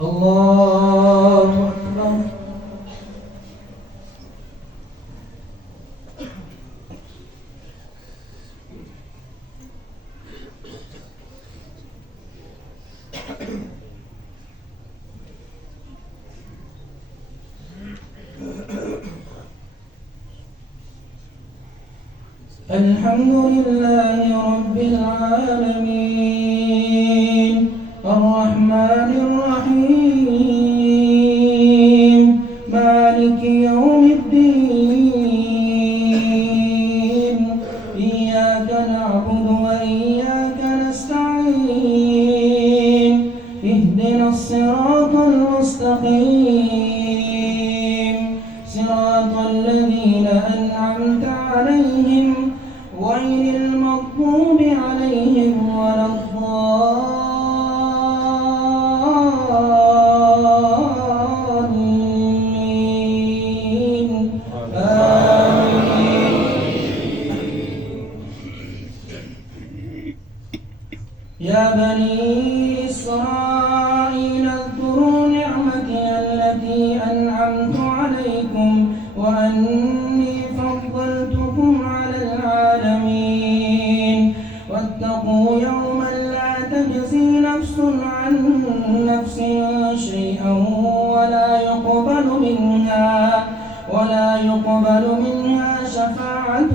الله أكبر. الحمد لله رب العالمين الرحمن الرحيم مالك يوم الدين إياك نعبد وإياك نستعين اهدنا الصراط المستقيم صراط الذين أنعمت عليهم غير المغضوب عليهم ولا الضالين آمين. يا بني إسرائيل اذكروا نعمتي التي أنعمت عليكم وأني فضلتكم على العالمين واتقوا يوما لا تجزي نفس عن نفس شيئا ولا يقبل منها شفاعة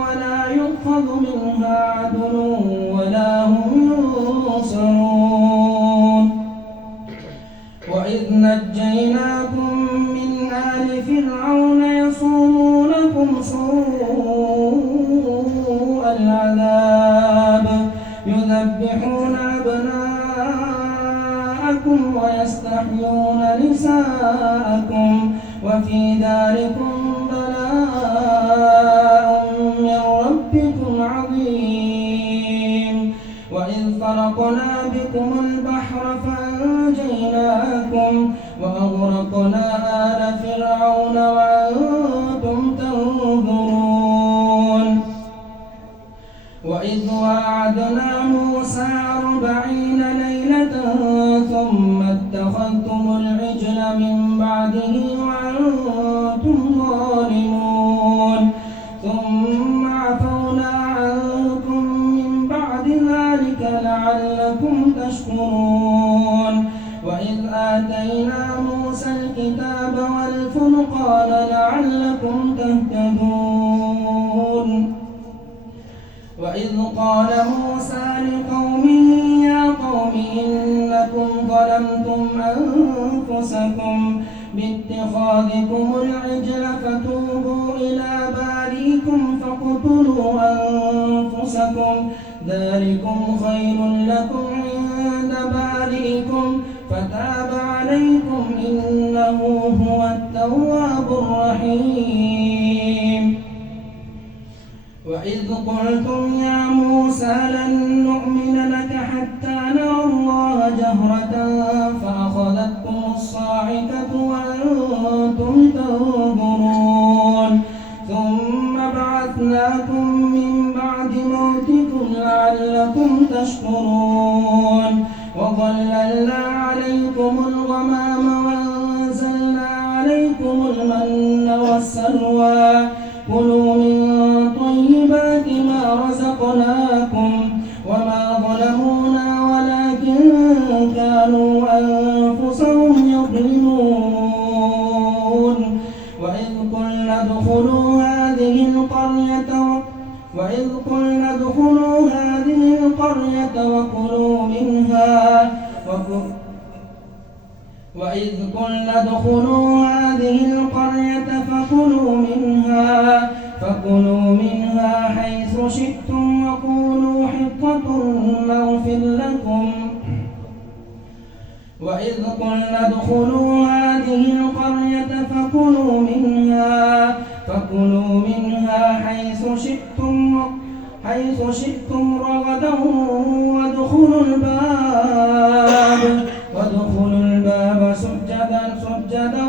ولا يؤخذ منها عدل ولا هم ينصرون. وإذ نجيناكم من آل فرعون يصومونكم سوء العذاب يذبحون أبناءكم ويستحيون نساءكم وفي ذلكم بلاء من ربكم عظيم. وإذ فرقنا بكم البحر فأنجيناكم وأغرقنا آل فرعون وأنتم تنظرون. وإذ وعدنا موسى 40 ليلة ثم اتخذتم العجل من بعده وأنتم ظالمون ثم عفونا عنكم من بعد ذلك لعلكم تشكرون. وإذ آتينا موسى الكتاب والفرقان لعلكم تهتدون. وإذ قال موسى لقومه يا قوم إنكم ظلمتم أنفسكم باتخاذكم العجل فتوبوا إلى بارئكم فاقتلوا أنفسكم ذلكم خير لكم عند بارئكم فتاب عليكم إنه هو التواب الرحيم. وإذ قلتم يا موسى لن نؤمن لك حتى نرى الله جهرة فأخذتكم الصاعقة وأنتم تنظرون ثم بعثناكم من بعد موتكم لعلكم تشكرون. وظللنا عليكم الغمام وأنزلنا عليكم المن والسلوى كلوا من طيبات ما رزقناكم وما ظلمونا ولكن كانوا أنفسهم يظلمون. وإذ قلنا ادخلوا هذه القرية وكلوا فكلوا منها حيث شئتم وقولوا حطة نغفر لكم. وإذ قلنا ادخلوا هذه القرية فكلوا منها حيث شئتم رغدا وادخلوا الباب سجدا.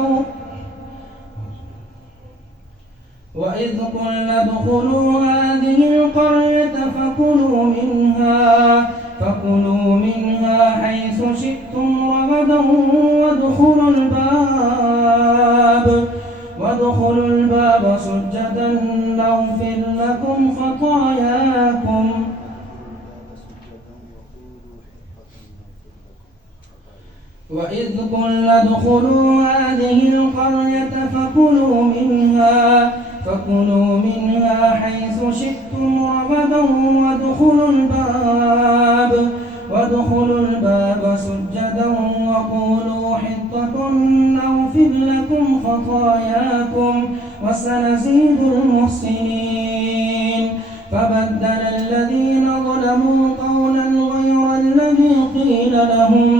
وإذ قلنا ادخلوا هذه القرية فكلوا فكلوا منها حيث شئتم رغدا وادخلوا الباب سجدا نغفر لكم خطاياكم وإذ قلنا ادخلوا هذه القرية فكلوا منها حيث شئتم رغدا وادخلوا الباب سجدا وقولوا حطة نغفر لكم خطاياكم وسنزيد المحسنين. فبدل الذين ظلموا قولا غير الذي قيل لهم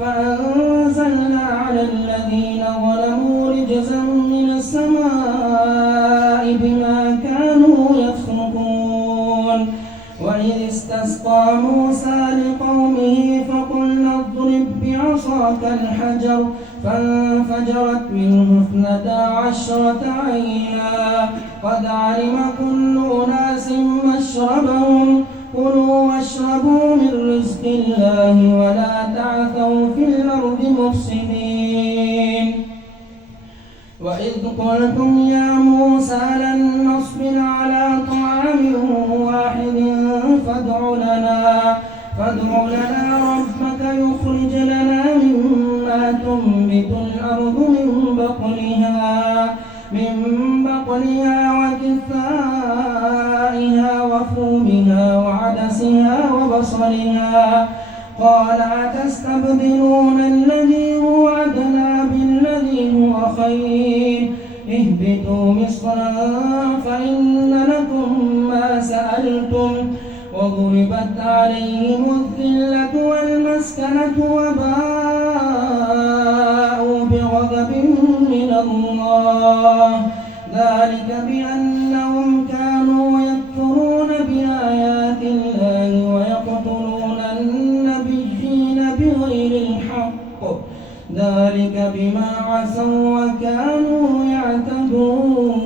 فأنزلنا على الذين ظلموا رجزا من السماء بما كانوا يفسقون. وإذ استسقى موسى لقومه فقلنا اضرب بعصاك الحجر فانفجرت منه 12 عينا قد علم كل أناس مشربهم كلوا واشربوا من رزق الله ولا تعثوا في الأرض مفسدين. وإذ قلتم يا موسى لن نصبر على طعام واحد فادع لنا ربك يخرج لنا مما تنبت الأرض من بقلها وكثائها وفومها وعدسها وبصلها قال أتستبدلون الذي هو أدنى بالذي هو خير اهبطوا مصرا فإن لكم ما سألتم وضربت عليهم الذلة والمسكنة وباءوا بغضب من الله ذلك بأنهم كانوا يكفرون بآيات الله ويقتلون النبيين بغير الحق ذلك بما عصوا وكانوا يعتدون.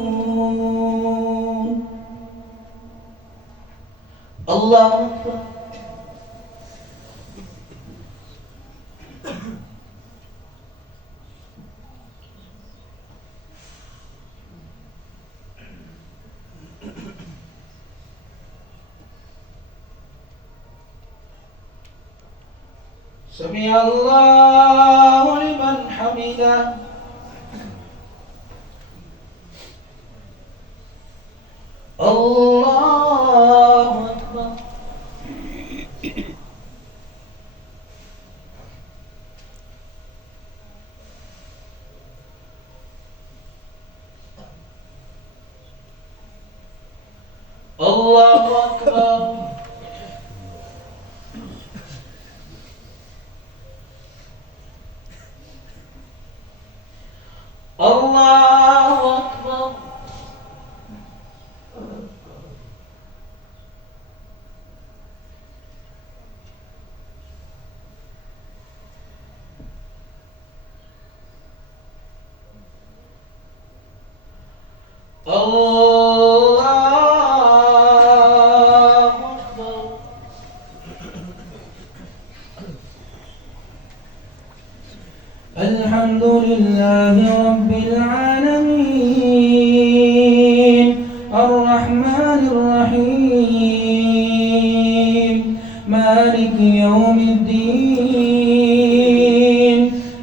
الله أكبر. سمع الله لمن حمده. الله أكبر. الله أكبر. الله أكبر. الله أكبر. الحمد لله رب العالمين الرحمن الرحيم مالك يوم الدين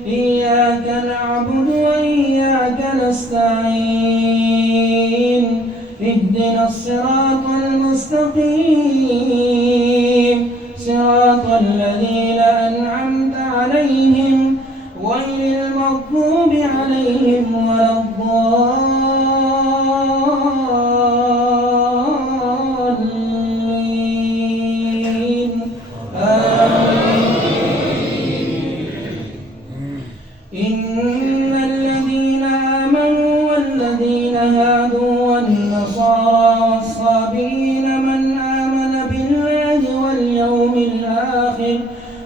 إياك نعبد وإياك نستعين اهدنا الصراط المستقيم صراط الذين أنعمت عليهم غير المغضوب عليهم ولا الضالين إن الذين آمنوا والذين هادوا والنصارى والصابئين من آمن بالله واليوم الآخر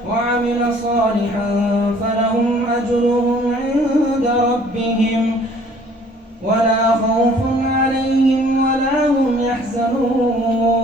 وعمل صالحا فلهم أجرهم عند ربهم ولا خوف عليهم ولا هم يحزنون.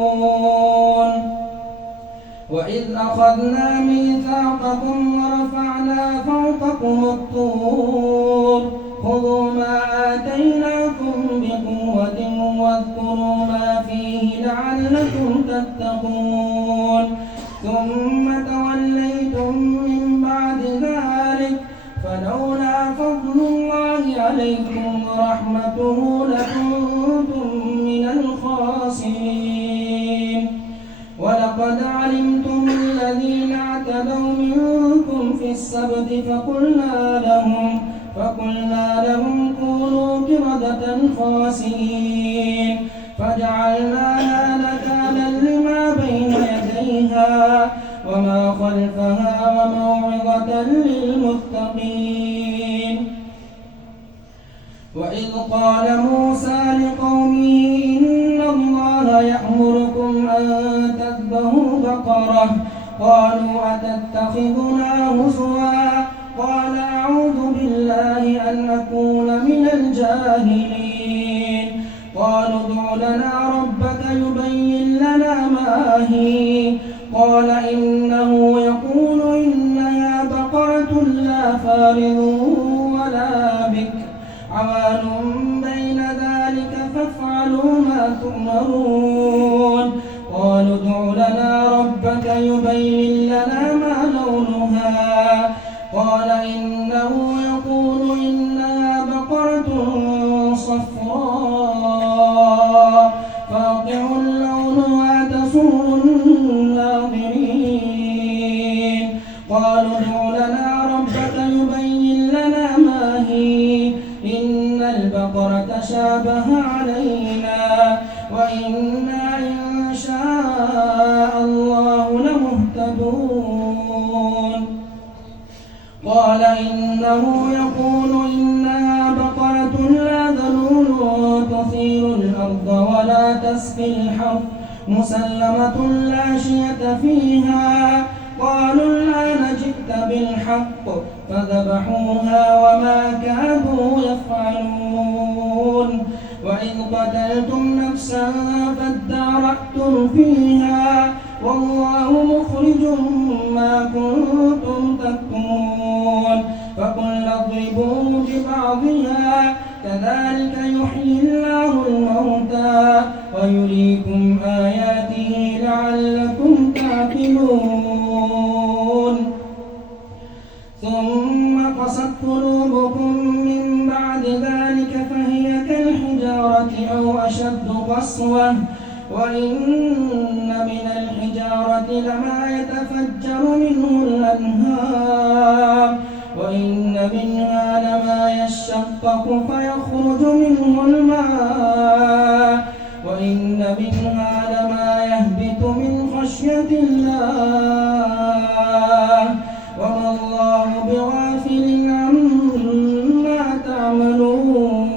وإذ أخذنا ميثاقكم ورفعنا فوقكم الطور خذوا ما آتيناكم بقوة واذكروا ما فيه لعلكم تتقون ثم توليتم من بعد ذلك فلولا فضل الله عليكم ورحمته لكنتم من الخاسرين ولقد علمتم الذين اعتدوا منكم في السبت فقلنا لهم كونوا قردة خاسئين فجعلناها نكالا لما بين يديها وما خلفها وموعظة للمتقين وإذ قال موسى لقومه إن الله يأمركم أن تذبحوا بقرة قالوا أتتخذنا هزوا قال أعوذ بالله أن أكون من الجاهلين قالوا ادع لنا ربك يبين لنا ما هي قال إنه يقول إنها بقرة لا فارض ولا بكر عوان بين ذلك فافعلوا ما تؤمرون قالوا ادع لنا ربك يبين لنا ما لونها قال إنه يقول إنها بقرة صفراء فاقع لونها تسر الناظرين قالوا ادع لنا ربك يبين لنا ما هي إن البقرة شابه علينا وإنا إن شاء الله لمهتدون قال إنه يقول إنها بقرة لا ذلول تثير الأرض ولا تسقي الحرث مسلمة لا شية فيها قالوا الآن جئت بالحق فذبحوها وما كادوا يفعلون وإذ قتلتم نفسا فادارأتم فيها والله مخرج ما كنتم تكتمون فقلنا اضربوه ببعضها كذلك يحيي الله الموتى ويريكم آياته لعلكم تعقلون ثم قست قلوبكم من بعد ذلك فهي كالحجارة أو أشد قسوة وإن من الحجارة لما يتفجر منه الأنهار وإن منها لما يشقق فيخرج منه الماء وإن منها لما يهبط من خشية الله وما الله بغافل عما تعملون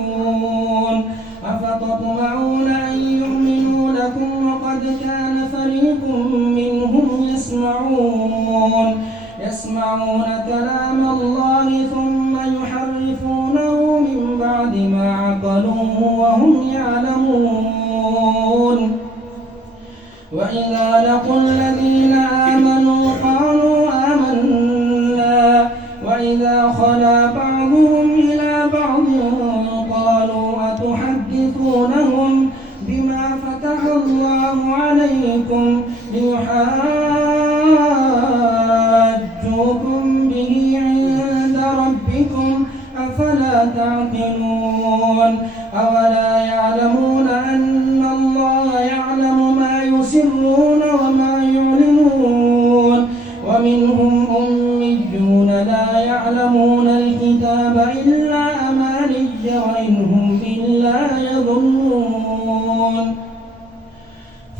أفتطمعون أن يؤمنوا لكم وقد كان فريق منهم يسمعون كلام الله ثم يحرفونه من بعد ما عقلوه وهم يعلمون وإذا لقوا الذين آمنوا قالوا آمنا وإذا خلا بعضهم إلى بعض قالوا أتحدثونهم بما فتح الله عليكم ليحاجوكم به عند ربكم أفلا تعقلون أولا يعلمون أن الله يعلم ما يسرون وما يعلنون ومنهم أميون لا يعلمون الكتاب إلا أماني وإن هم إلا يظنون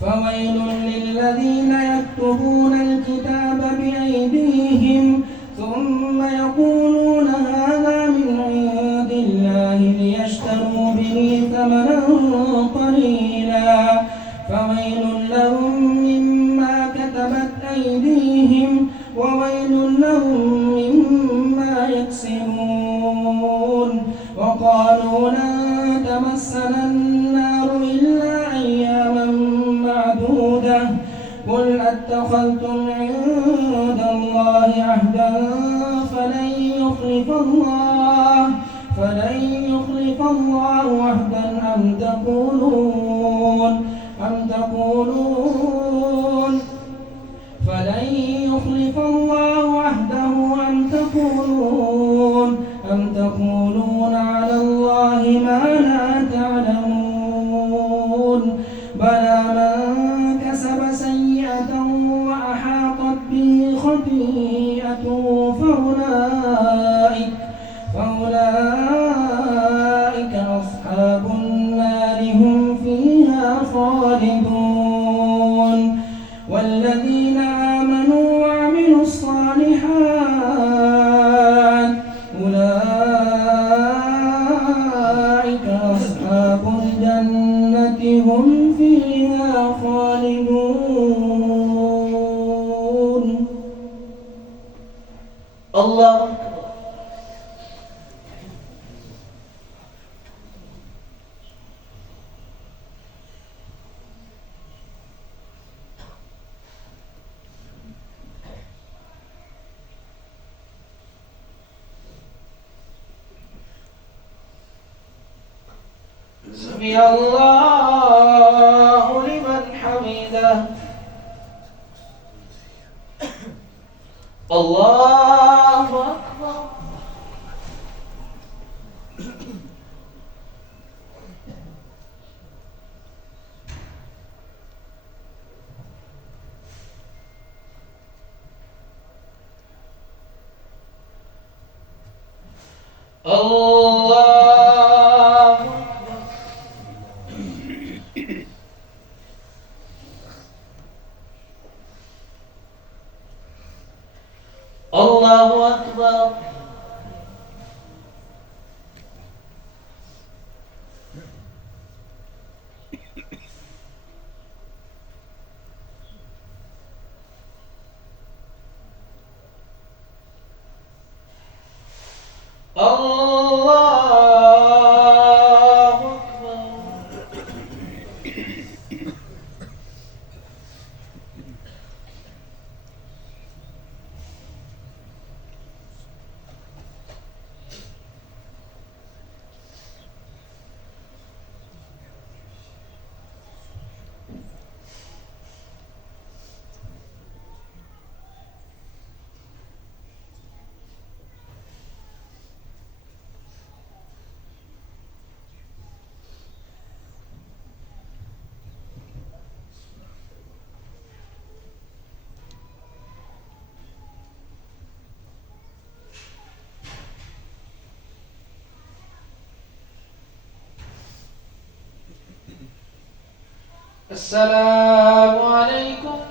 فويل للذين يكتبون الكتاب بأيديهم ثم يقولون هذا من عند الله ليشتروا به ثمنا قليلا فويل لهم مما كتبت أيديهم وويل لهم مما يكسبون وقالوا لن تمسنا النار إلا أياما معدودة قل أتخذتم عند يخلف الله وحدا فلن يخلف الله وحده أم تقولون على الله ما لا تعلمون بلى من كسب سيئة وأحاطت به خطيئته فأولئك أصحاب النار هم فيها خالدون والذين آمنوا وعملوا الصالحات أولئك أصحاب الجنة هم فيها خالدون. الله سمع الله لمن حمده. الله أكبر. الله الله أكبر. السلام عليكم